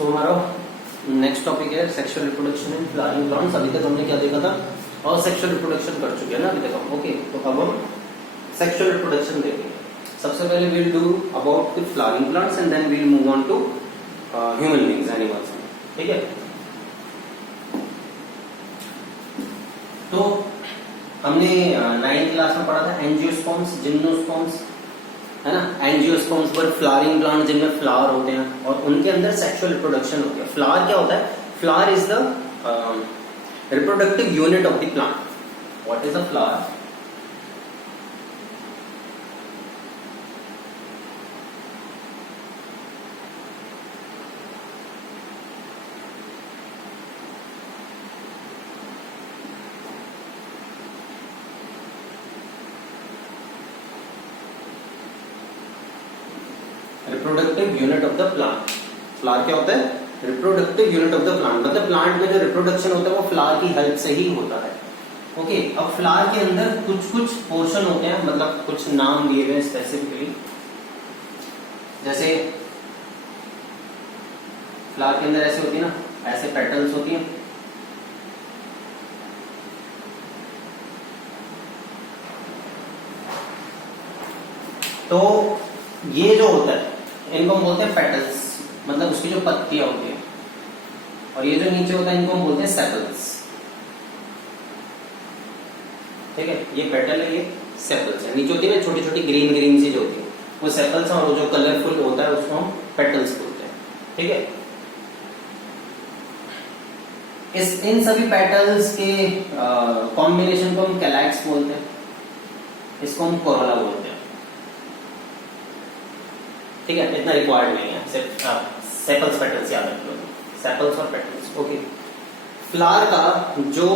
सो हमारा next topic है sexual reproduction in flowering plants. अभी तक हमने क्या देखा था, और सेक्सुअल रिप्रोडक्शन कर चुके हैं ना अभी तक हम। ओके, तो अब हम सेक्सुअल रिप्रोडक्शन देखेंगे। सबसे पहले we'll do about the flowering plants and then we'll move on to human beings, animals. ठीक है, तो हमने 9th क्लास में पढ़ा था एंजियोस्पर्म्स, जिम्नोस्पर्म्स, है ना। एंजियोस्पर्म्स पर फ्लावरिंग प्लांट जिनमें फ्लावर होते हैं और उनके अंदर सेक्सुअल रिप्रोडक्शन होती है। फ्लावर क्या होता है? Flower is the reproductive unit of the plant. What is the flower? Reproductive unit of the plant. Flower क्या होता है? Reproductive unit of the plant. मतलब प्लांट में जो रिप्रोडक्शन होता है वो फ्लावर की हेल्प से ही होता है। ओके, अब फ्लावर के अंदर कुछ कुछ पोर्शन होते हैं, मतलब कुछ नाम दिए गए स्पेसिफिकली। जैसे फ्लावर के अंदर ऐसे होती है ना, ऐसे पेटल्स होती हैं। तो ये जो होता है इनको हम बोलते हैं पेटल्स, मतलब उसकी जो पत्तियां होती हैं। और ये जो नीचे होता है इनको हम बोलते हैं सेपल्स। ठीक है, ये पेटल है, ये सेपल्स है। नीचे होती है ना छोटी छोटी ग्रीन ग्रीन सी जो होती है वो सेपल्स है, और जो कलरफुल होता है उसको हम पेटल्स बोलते हैं। ठीक है, इन सभी पेटल्स के कॉम्बिनेशन को हम कैलाइक्स बोलते हैं, इसको हम कोरोला बोलते हैं। ठीक है, इतना रिक्वायर्ड नहीं है, सिर्फ सेपल्स पेटल्स याद रख लो, सेपल्स और पेटल्स। ओके, फ्लावर का जो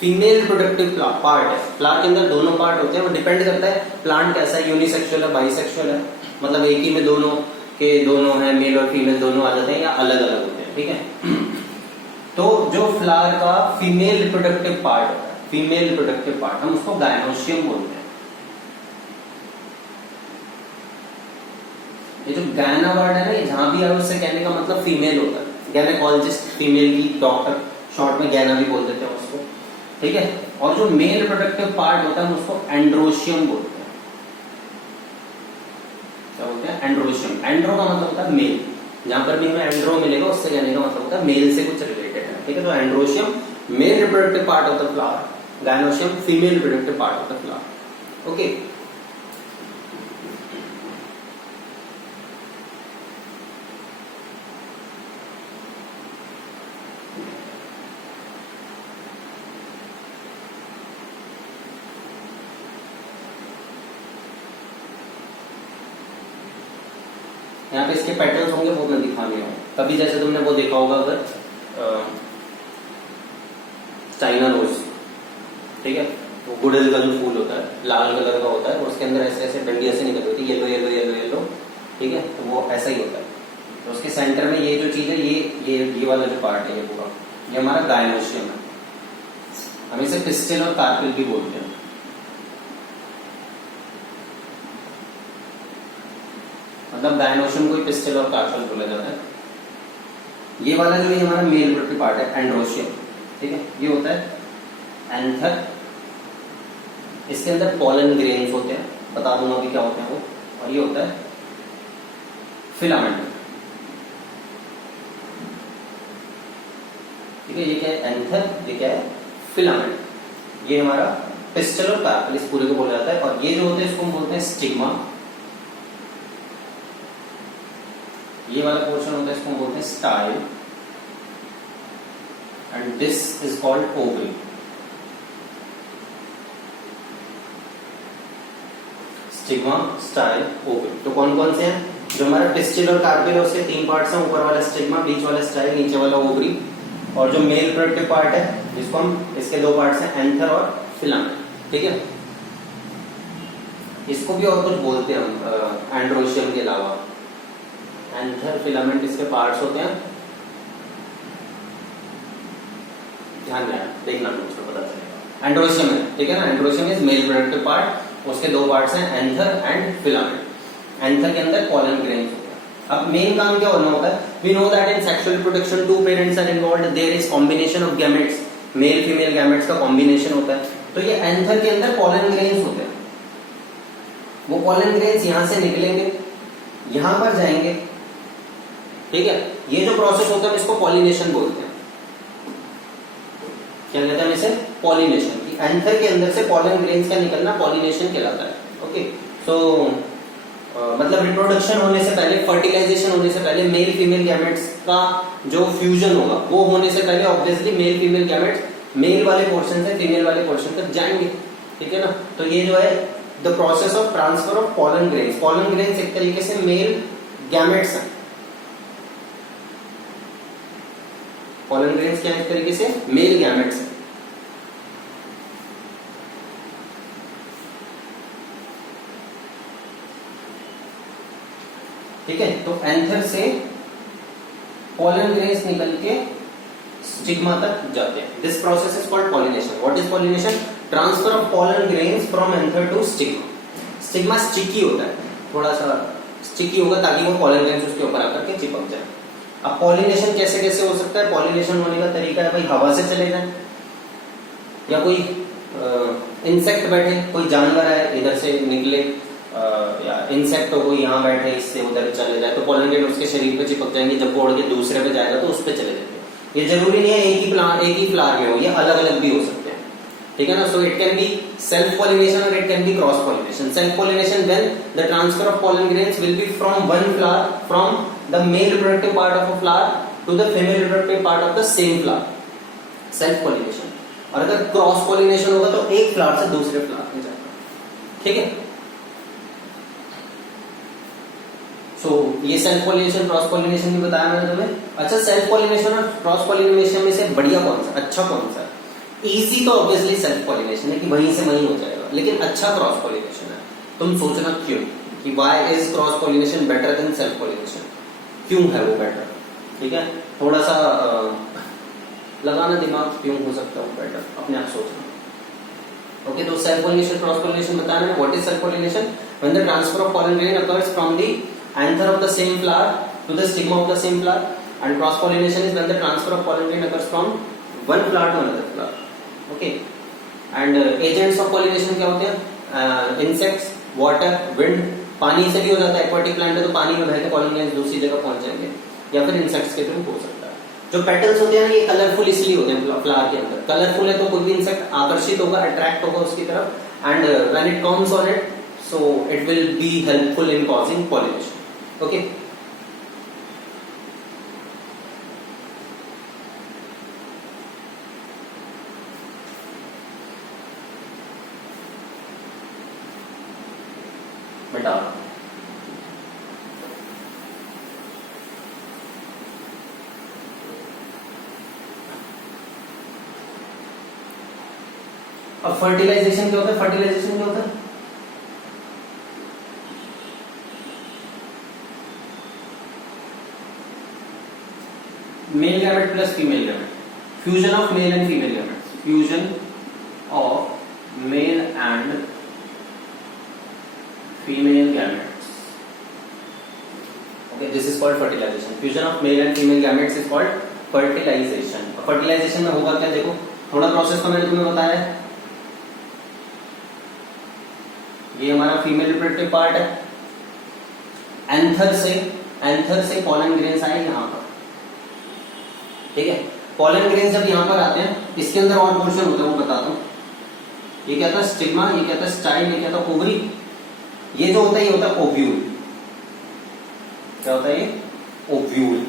फीमेल रिप्रोडक्टिव पार्ट है, फ्लावर के अंदर दोनों पार्ट होते हैं, वो डिपेंड करता है प्लांट कैसा है, यूनिसेक्सुअल है, बाइसेक्सुअल है, मतलब एक ही में दोनों के दोनों है, मेल और फीमेल दोनों आ जाते हैं, या अलग अलग होते हैं। ठीक है, तो जो फ्लावर का फीमेल रिप्रोडक्टिव पार्ट होता है, फीमेल रिप्रोडक्टिव पार्ट, हम उसको गायनोशियम बोलते हैं। ये जो गायना वर्ड है ना, ये जहां भी आए उससे कहने का मतलब फीमेल होता है। गायनेकोलॉजिस्ट, फीमेल की डॉक्टर, शॉर्ट में गैना भी बोल देते हैं उसको। ठीक है, और जो मेल रिप्रोडक्टिव पार्ट होता है हम उसको एंड्रोशियम बोलते हैं। क्या बोलते हैं? एंड्रोशियम। एंड्रो का मतलब होता है मेल, जहां पर भी हमें एंड्रो मिलेगा उससे कहने का मतलब होता है मेल से कुछ रिलेटेड है। ठीक है, तो androecium mail reproductive part of the flower, gynoecium female reproductive part of the flower. Okay, यहाँ पे इसके पेटल्स होंगे, वो मैं दिखा नहीं हूँ। कभी जैसे तुमने वो देखा होगा अगर चाइना रोज, ठीक है, वो गुड़हल का जो फूल होता है लाल कलर का होता है, उसके अंदर ऐसे ऐसे डंडियां से निकल होती है, येलो येलो येलो येलो। ठीक है, तो वो ऐसा ही होता है। तो उसके सेंटर में ये जो चीज है, ये वाला जो पार्ट है, ये पूरा, ये हमारा गायनोशियम है। हम इसे पिस्टिल और कार्पिल भी बोलते हैं। मतलब गायनोशियम को पिस्टिल और कार्पल बोला जाता है। ये वाला जो ये हमारा मेल रिप्रोडक्टिव पार्ट है, एंड्रोशियम। ठीक है, ये होता है एंथर। इसके अंदर पॉलन ग्रेन्स होते हैं, बता दूंगा अभी क्या होते हैं वो। और ये होता है फिलामेंट। ठीक है, ये क्या है? एंथर। ये क्या है? फिलामेंट। ये हमारा पिस्टिल और कार्पल, इस पूरे को बोला जाता है। और ये जो होते हैं इसको हम बोलते हैं स्टिग्मा। ये वाला पोर्शन होता है इसको हम बोलते हैं style, and this is called ovary. Stigma, style, ovary. तो कौन कौन से हैं? जो हमारा पिस्टिल और कार्पिल है उसके 3 पार्ट्स हैं, ऊपर वाला स्टिग्मा, बीच वाला स्टाइल, नीचे वाला ओवरी। और जो मेल रिप्रोडक्टिव पार्ट है जिसको हम, इसके 2 पार्ट्स हैं, एंथर और फिलामेंट। ठीक है, इसको भी और कुछ बोलते हैं हम एंड्रोशियम के अलावा। एंथर, फिलामेंट इसके पार्ट्स होते हैं। ध्यान में देखना, मुझको पता चलेगा। एंड्रोशियम है, ठीक है ना, androecium is male reproductive part. उसके 2 पार्ट्स हैं, एंथर एंड फिलामेंट। एंथर के अंदर पॉलन ग्रेन्स होते हैं, अब मेन काम क्या होना होता है, we know that in sexual reproduction two parents are involved, there is combination of gametes, male female gametes का कॉम्बिनेशन होता है। तो ये एंथर के अंदर पॉलन ग्रेन्स होते हैं, वो पॉलन ग्रेन्स यहां से निकलेंगे, यहां पर जाएंगे, ठीक है। ये जो प्रोसेस होता है इसको पॉलिनेशन बोलते हैं। क्या कहते हैं इसे? पॉलिनेशन। एंथर के अंदर से पॉलन ग्रेन्स का निकलना पॉलिनेशन कहलाता है। ओके, सो मतलब रिप्रोडक्शन होने से पहले, फर्टिलाइजेशन होने से पहले मेल फीमेल गैमेट्स का जो फ्यूजन होगा वो होने से पहले obviously male female gametes male वाले पोर्शन से फीमेल वाले पोर्शन तक जाएंगे, ठीक है ना। तो ये जो है the process of transfer of pollen grains. Pollen grains एक तरीके से मेल गैमेट्स हैं। पॉलन ग्रेन्स क्या है? एक तरीके से मेल गैमेट्स हैं। ठीक है, तो एंथर से पॉलन ग्रेन्स निकल के स्टिग्मा तक जाते हैं। This process is called pollination. What is pollination? Transfer of pollen grains from anther to stigma. Stigma sticky होता है, थोड़ा सा स्टिकी होगा ताकि वो पॉलन ग्रेन्स उसके ऊपर आकर के चिपक जाए। अब पॉलिनेशन कैसे कैसे हो सकता है? पॉलिनेशन होने का तरीका है भाई, हवा से चले जाए, या कोई इंसेक्ट बैठे, कोई जानवर है इधर से निकले, या इंसेक्ट हो कोई यहाँ बैठे इससे उधर चले जाए, तो पॉलन ग्रेन उसके शरीर पे चिपक जाएंगे। जब वो उड़ के दूसरे पे जाएगा तो उस पे चले जाएंगे। ये जरूरी नहीं है एक ही फ्लावर में हो, ये अलग अलग भी हो सकते हैं, ठीक है ना। So it can be self pollination और it can be cross pollination. Self pollination when the transfer of pollen grains will be from one flower, from the male reproductive part of a flower to the female reproductive part of the same flower, self pollination. और अगर cross pollination होगा तो एक flower से दूसरे flower में जाएगा, ठीक है। सो ये सेल्फ पॉलिनेशन क्रॉस पॉलिनेशन भी बताया मैंने तुम्हें। अच्छा, सेल्फ पॉलिनेशन और क्रॉस पॉलिनेशन में से बढ़िया कौन सा, अच्छा कौन सा? इजी तो ऑब्वियसली सेल्फ पॉलिनेशन है कि वहीं से वहीं हो जाएगा, लेकिन अच्छा क्रॉस पॉलिनेशन है। तुम सोचना क्यों, कि why is cross pollination better than self pollination, क्यों है वो बेटर, ठीक है। थोड़ा सा लगाना दिमाग, क्यों हो सकता है बेटर, अपने आप सोचना। ओके, तो सेल्फ पॉलिनेशन क्रॉस पॉलिनेशन बताया मैंने। What is self pollination? When the transfer of pollen grain occurs from the anther of the same flower to the stigma of the same flower, and cross pollination is when the transfer of pollen grain occurs from one flower to another flower. Okay, and agents of pollination क्या होते हैं? Insects, water, wind, पानी से भी हो जाता है। aquatic plant है तो पानी में बह के pollen grains दूसरी जगह पहुंच जाएंगे, या फिर insects के थ्रू हो सकता है। जो petals होते हैं ना, ये कलरफुल इसलिए होते हैं फ्लावर के अंदर। कलरफुल है तो कोई भी इंसेक्ट आकर्षित होगा, अट्रैक्ट होगा उसकी तरफ, and when it comes on it, so it will be helpful in causing pollination. Okay, बेटा अब फर्टिलाइजेशन क्या होता है? फर्टिलाइजेशन क्या होता है? Male gamete plus female gamete, fusion of male and female gamete, fusion of male and female gametes. Okay, this is called fertilisation. Fusion of male and female gametes is called fertilisation. Fertilisation में होगा क्या? देखो, थोड़ा process तो मैंने तुम्हें बताया है। ये हमारा फीमेल रिप्रोडक्टिव पार्ट है। एंथर से पॉलन ग्रेन्स आए यहां पर, ठीक है। पॉलन ग्रेन्स जब यहां पर आते हैं, इसके अंदर और पोर्शन होता है, वो बताता हूं। ये क्या था? स्टिग्मा, ये क्या था? स्टाइल, ये क्या था? ओवरी। ये जो होता है ये होता है ओव्यूल। क्या होता है ये? Ovule.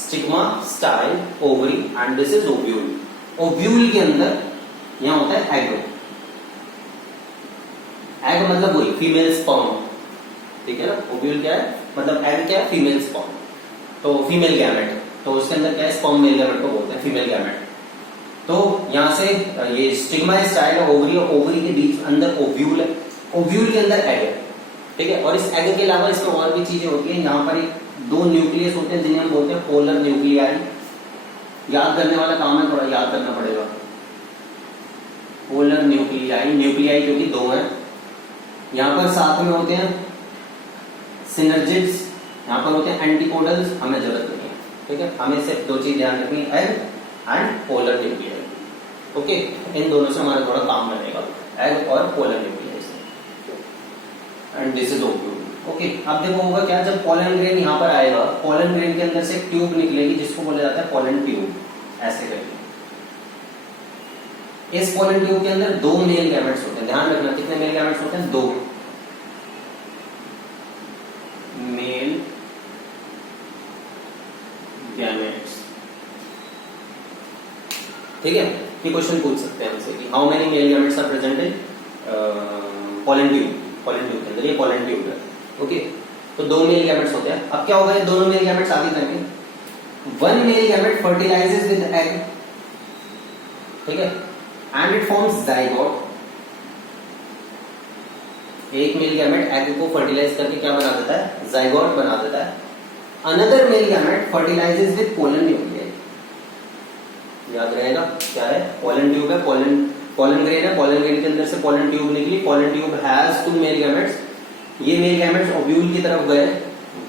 Stigma, style, ovary, and this is ovule. Ovule के अंदर यहां होता है एग। एग मतलब वही फीमेल स्पर्म, ठीक है ना। ओव्यूल क्या है? मतलब एग क्या है? फीमेल स्पर्म, तो फीमेल गैमेट। तो उसके अंदर क्या है? स्पर्म मेल गैमेट को बोलते हैं फीमेल गैमेट। तो यहां से ये स्टिग्मा, स्टाइल, ओवरी और ओवरी के बीच अंदर ओव्यूल है। ओव्यूल के अंदर एग है, ठीक है। और इस एग के अलावा इसमें और भी चीजें होती हैं। यहाँ पर दो न्यूक्लियस होते हैं जिन्हें हम बोलते हैं पोलर न्यूक्लियाई। याद करने वाला काम है, थोड़ा याद करना पड़ेगा। पोलर न्यूक्लियाई, न्यूक्लियाई जो कि दो है। यहाँ पर साथ में होते हैं सिनर्जिड्स यहाँ पर होते हैं एंटीपोडल्स, हमें जरूरत नहीं है, ठीक है। हमें सिर्फ दो चीज ध्यान रखनी है, egg and polar nuclear. Okay, इन दोनों से हमारा थोड़ा काम बनेगा, एग और पोलर न्यूक्लियर से। And this is ovule. Okay, अब देखो होगा क्या, जब पोलन ग्रेन यहाँ पर आएगा, पोलन ग्रेन के अंदर से ट्यूब निकलेगी जिसको बोला जाता है पोलन ट्यूब, ऐसे करके। इस पोलन ट्यूब के अंदर दो मेल गैमेट्स होते हैं, ध्यान रखना कितने मेल गैमेट्स होते हैं, दो मेल गैमेट्स, ठीक है। ये क्वेश्चन पूछ सकते हैं हमसे कि how many male gametes are present in pollen tube, pollen tube के अंदर, ये पोलन ट्यूब है। ओके, तो दो मेल गैमेट्स होते हैं। अब क्या होगा, ये दोनों मेल गैमेट्स आगे जाएंगे, one male gamete fertilises with egg, ठीक है, एंड इट फॉर्म्स जाइगोट। एक मेल गैमेट एग को फर्टिलाइज करके क्या बना देता है, जाइगोट बना देता है। Another male gamete fertilises with pollen nuclear, याद रहेगा क्या है, पोलन ट्यूब है, पोलन ग्रेन है, पोलन ग्रेन के अंदर से पोलन ट्यूब निकली, pollen tube has two male gametes, ये मेल गैमेट्स ओव्यूल की तरफ गए,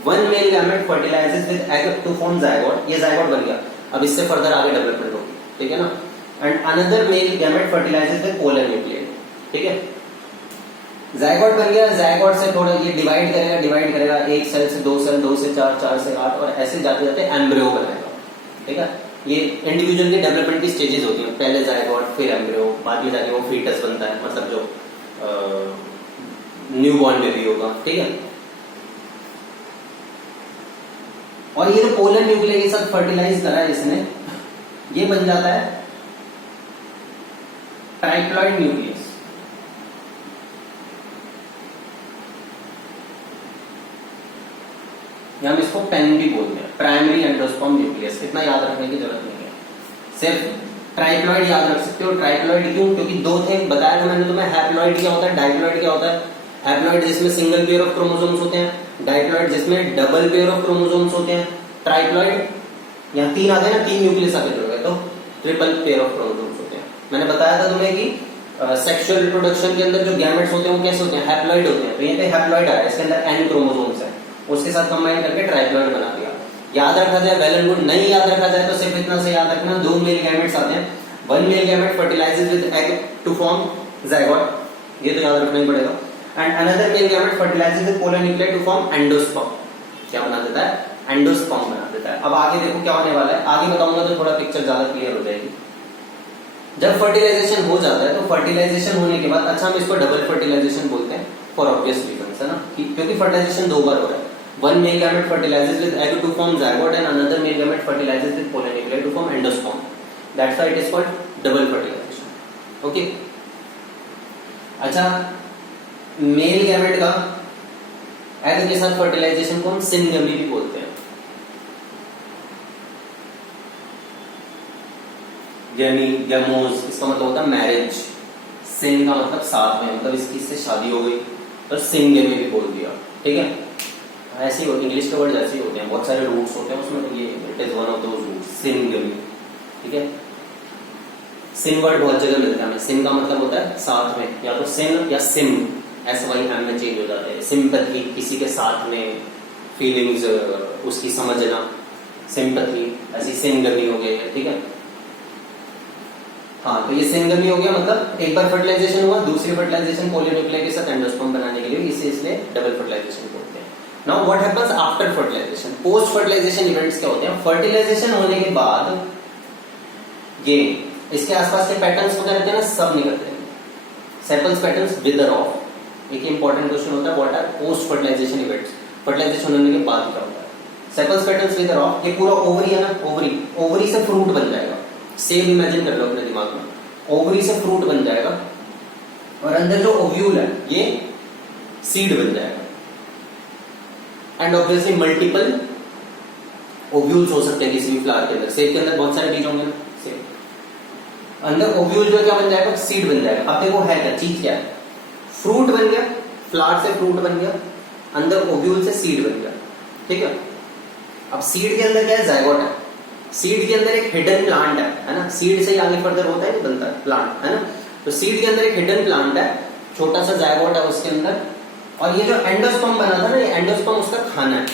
one male gamete fertilises with egg to form zygote, ये जाइगोट बन गया। अब इससे फर्दर आगे डेवलपमेंट होगी, ठीक है ना। And another male gamete fertilises with polar nuclear, ठीक है। जाइगोट बन गया, जाइगोट से थोड़ा ये डिवाइड करेगा, एक सेल से दो सेल, दो से चार, चार से आठ, और ऐसे जाते जाते एम्ब्रियो बनाएगा, ठीक है। ये इंडिविजुअल की डेवलपमेंट की स्टेजेस होती हैं, पहले जाइगोट फिर एम्ब्रियो, बाद में जाके वो फीटस बनता है, मतलब जो न्यू बॉर्न बेबी होगा, ठीक है। और ये जो पोलर न्यूक्लियर के साथ फर्टिलाइज करा है इसने, ये बन जाता है ट्राइप्लॉइड न्यूक्लियस। हम इसको पेन भी बोलते हैं, प्राइमरी एंडोस्पर्म न्यूक्लियस। इतना याद रखने की जरूरत नहीं है, सिर्फ ट्राइप्लॉइड याद रख सकते हो। ट्राइप्लॉइड क्यों, क्योंकि दो थे, बताया था मैंने तुम्हें, हैप्लॉइड क्या होता है, डाइप्लॉइड क्या होता है। हैप्लॉइड जिसमें सिंगल पेयर ऑफ क्रोमोसोम्स होते हैं, डाइप्लॉइड जिसमें डबल पेयर ऑफ क्रोमोसोम्स होते हैं, ट्राइप्लॉइड यहाँ तीन आते हैं ना, तीन न्यूक्लियस आते हैं, तो ट्रिपल पेयर ऑफ क्रोमोसोम्स होते हैं। मैंने बताया था तुम्हें कि सेक्सुअल रिप्रोडक्शन के अंदर जो गैमेट्स होते हैं वो कैसे होते हैं, हैप्लॉइड होते हैं। तो यहाँ पे हैप्लॉइड आया, इसके अंदर एन क्रोमोसोम्स है, उसके साथ कंबाइन करके ट्राइप्लॉइड बना दिया। याद रखा जाए वेल एंड गुड, नहीं याद रखा जाए तो सिर्फ इतना से याद रखना, दो मेल गैमेट्स आते हैं, one male gamete fertilises with egg to form zygote, ये तो याद रखना ही पड़ेगा। And another male gamete fertilises with polar nuclear to form endosperm, क्या बना देता है, एंडोस्पर्म बना देता है। अब आगे देखो क्या होने वाला है, आगे बताऊंगा तो थोड़ा पिक्चर ज्यादा क्लियर हो जाएगी। जब फर्टिलाइजेशन हो जाता है तो फर्टिलाइजेशन होने के बाद, अच्छा हम इसको डबल फर्टिलाइजेशन बोलते हैं फॉर ऑब्वियस रीजंस, है ना, क्योंकि फर्टिलाइजेशन दो बार हो रहा है। One male gamete fertilizes with egg to form zygote and another male gamete fertilizes with polar nuclei to form endosperm. That's why it is called double fertilization. Okay. अच्छा, male gamete का egg के साथ fertilisation को हम सिनगमी भी बोलते हैं, यानी गैमोज, इसका मतलब होता है मैरिज, सिन का मतलब साथ में, मतलब इसकी इससे शादी हो गई तो सिनगमी भी बोल दिया, ठीक है। ऐसे ही इंग्लिश के वर्ड ऐसे ही होते हैं, बहुत सारे रूट्स होते हैं उसमें, तो ये it is one of those routes, syngamy, ठीक है। सिन वर्ड बहुत जगह मिलता है हमें, सिन का मतलब होता है साथ में, या तो सिन या सिम, SYM में चेंज हो जाते हैं। सिंपैथी, किसी के साथ में फीलिंग्स उसकी समझना, सिंपैथी, ऐसी सिनगमी हो गई है, ठीक है। हाँ, तो ये सिनगमी हो गया, मतलब एक बार फर्टिलाइजेशन हुआ, दूसरी फर्टिलाइजेशन पोलर न्यूक्लियर के साथ एंडोस्पर्म बनाने के लिए, इसे इसलिए डबल फर्टिलाइजेशन बोलते हैं। Now what happens after fertilisation, post fertilisation events क्या होते हैं। फर्टिलाइजेशन होने के बाद ये इसके आसपास के पैटर्न्स होते रहते हैं ना, सब निकलते हैं, सेपल्स पैटर्न्स विदर ऑफ। एक इंपॉर्टेंट क्वेश्चन होता है, what are post fertilisation events, fertilisation होने के बाद क्या होता है। सेपल्स पैटर्न्स विदर ऑफ, ये पूरा ओवरी है ना, ओवरी से फ्रूट बन जाएगा, सेम इमेजिन कर लो अपने दिमाग में, ओवरी से फ्रूट बन जाएगा और अंदर जो ओव्यूल है ये सीड बन जाएगा। एंड ऑब्वियसली मल्टीपल ओव्यूल्स हो सकते हैं किसी भी फ्लावर के अंदर, सेब के अंदर बहुत सारे बीज होंगे ना, सेब अंदर ओव्यूल जो क्या बन जाएगा, सीड बन जाएगा। अब देखो है क्या चीज, क्या है, फ्रूट बन गया, फ्लावर से फ्रूट बन गया, अंदर ओव्यूल से सीड बन गया, ठीक है। अब सीड के अंदर क्या है, जाइगोट है, सीड के अंदर एक हिडन प्लांट है ना, सीड से ही आगे फर्दर होता है बनता है प्लांट, है ना। तो सीड के अंदर एक हिडन प्लांट है, छोटा सा जाइगोट है उसके अंदर, और ये जो एंडोस्पर्म बना था ना, ये एंडोस्पर्म उसका खाना है,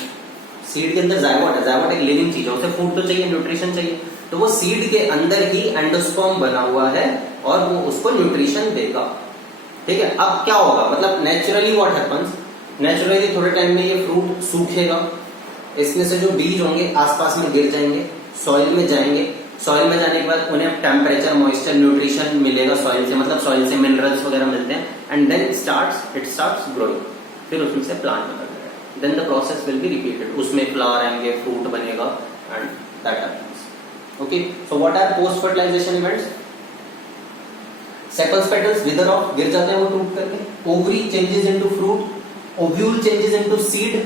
सीड के अंदर जायगोट है, जायगोट एक लिविंग चीज है, उसे फूड तो चाहिए, न्यूट्रिशन चाहिए, तो वो सीड के अंदर ही एंडोस्पर्म बना हुआ है और वो उसको न्यूट्रिशन देगा। ठीक है, अब क्या होगा, मतलब नेचुरली व्हाट हैपेंस, नेचुरली थोड़े टाइम में ये फ्रूट सूखेगा, इसमें से जो बीज होंगे आसपास में गिर जाएंगे, सॉइल में जाएंगे, सॉइल में जाने के बाद उन्हें टेम्परेचर, मॉइस्चर, न्यूट्रिशन मिलेगा सॉइल से, मतलब सॉइल से मिनरल्स वगैरह मिलते हैं, and then it starts growing, फिर उसमें से प्लांट बनेगा, then the process will be repeated, उसमें फ्लावर आएंगे, फ्रूट बनेगा and that happens. Okay, so what are post fertilisation events? Sepals petals wither off, गिर जाते हैं वो टूट करके, ovary changes into fruit, ovule changes into seed,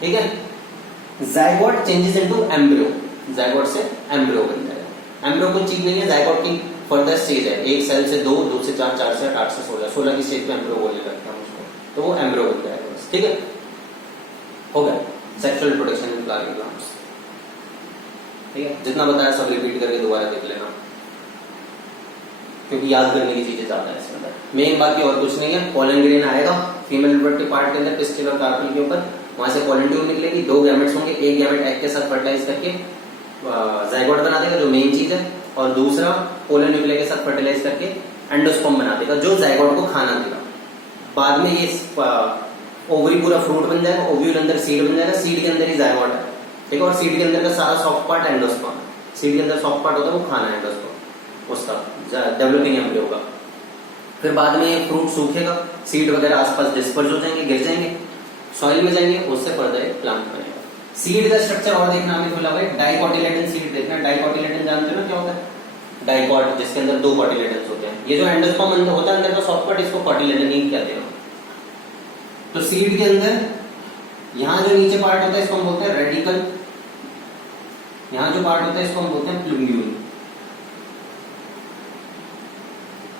ठीक है, zygote changes into embryo, zygote से एम्ब्रियो बन जाएगा। एम्ब्रियो कोई चीज नहीं है, जायगोट की फर्दर स्टेज है, एक सेल से 2, 2 से 4, 4 से 8 से 16, 16 की स्टेज पे एम्ब्रियो बोलने लगता है उसको, तो वो एम्ब्रियो बन जाएगा बस। ठीक है, हो गया sexual reproduction in flowering plants. ठीक है, जितना बताया सब रिपीट करके दोबारा देख लेना, क्योंकि याद करने की चीजें ज्यादा है इसके अंदर। मेन बात और कुछ नहीं है, पोलन ग्रेन आएगा फीमेल रिप्रोडक्टिव पार्ट के अंदर, पिस्टिल और कार्पेल के ऊपर, वहां से पोलन ट्यूब निकलेगी, 2 गैमेट्स होंगे, एक गैमेट एग के साथ फर्टिलाइज करके जायगोट बना देगा जो मेन चीज है, और दूसरा पोलन न्यूक्लिया के साथ फर्टिलाइज करके एंडोस्पर्म बना देगा जो जायगोट को खाना देगा। बाद में ये ओवरी पूरा फ्रूट बन जाएगा, ओव्यूल अंदर सीड बन जाएगा, सीड के अंदर ही जायगोट है, ठीक है, और सीड के अंदर का सारा सॉफ्ट पार्ट एंडोस्पर्म, सीड के अंदर सॉफ्ट पार्ट होता है वो खाना है एंडोस्पर्म उसका डेवलपिंग एम्ब्रियो का। फिर बाद में ये फ्रूट सूखेगा, सीड वगैरह आसपास डिस्पर्स हो जाएंगे, गिर जाएंगे, सॉइल में जाएंगे, उससे फर्दर एक प्लांट बनेगा। सीड का स्ट्रक्चर और देखना हमें खुला हुआ है, डाइकोटिलेडन सीड देखना, डाइकोटिलेडन जानते हो ना क्या होता है? डाइकोट, जिसके अंदर 2 कोटिलेडन्स होते हैं, ये जो एंडोस्पर्म अंदर होता है अंदर का सॉफ्ट पार्ट, इसको कोटिलेडन ही कहते हैं। तो सीड के अंदर यहाँ जो नीचे पार्ट होता है इसको हम बोलते हैं रेडिकल, यहाँ जो पार्ट होता है इसको हम बोलते हैं plumule,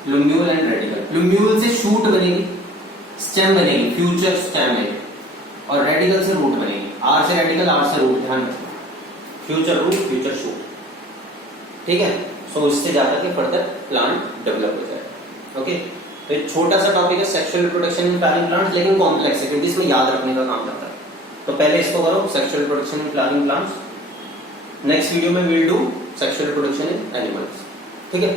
plumule and radical. Plumule से शूट बनेगी, स्टेम बनेगी, फ्यूचर स्टेम है, और रेडिकल से रूट बनेगी, आर से रेडिकल, आर से रूट, ध्यान रखना, फ्यूचर रूट, फ्यूचर शूट। ठीक है, सो इससे जाकर के फर्दर प्लांट डेवलप हो जाएगा। ओके, तो एक छोटा सा टॉपिक है sexual reproduction in flowering plants, लेकिन कॉम्प्लेक्स है क्योंकि इसमें याद रखने का काम करता है। तो पहले इसको करो, sexual reproduction in flowering plants. Next video में will do sexual reproduction in animals. ठीक है।